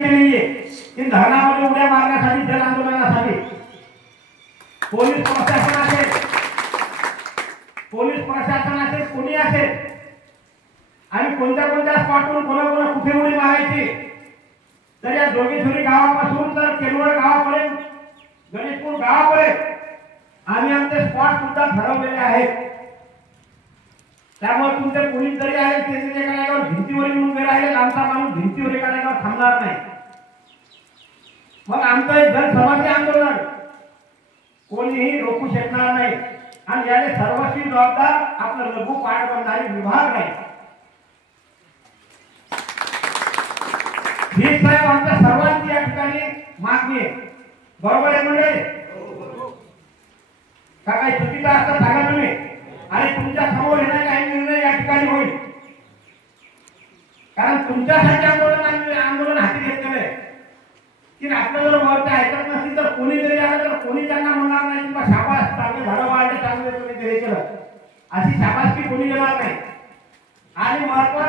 की धरणामध्ये उड्या मारण्यासाठी जन आंदोलनासाठी पोलीस प्रशासनाचे कोणी असेल आणि कोणत्या कोणत्या स्पॉटवरून कोणाकोणा कुठे उडी मारायची तर या जोगेश्वरी गावापासून तर केलवड गावापर्यंत गणेशपूर गावापर्यंत आम्ही आमचे स्पॉट सुद्धा ठरवलेले आहेत। त्यामुळे तुमचे पोलीस जरी आले ते एका जागेवर भिंतीवर येऊन उभे राहिले आमचा माणूस भिंतीवर एका जागेवर थांबणार नाही। मग आमचं एक जनसमाधी आंदोलन कोणीही रोखू शकणार नाही आणि याने सर्वस्वी जबाबदार आपला लघु पाटबंधारे विभाग नाही। ही साहेब आमच्या सर्वांची या ठिकाणी मागणी आहे, बरोबर आहे म्हणजे का काही चुकीचं असतं सांगा तुम्ही आणि तुमच्या समोर येणारे काही निर्णय या ठिकाणी होईल कारण तुमच्यासाठी आंदोलन हाती घेतलेलं आहे की आपलं जर वरती ऐकत नसतील तर कोणी जरी आलं तर कोणी त्यांना म्हणणार नाही किंवा शाबास चांगले झाडं वाढले चांगले तुम्ही ते केलं अशी शाबासकी कोणी देणार नाही। आणि महत्व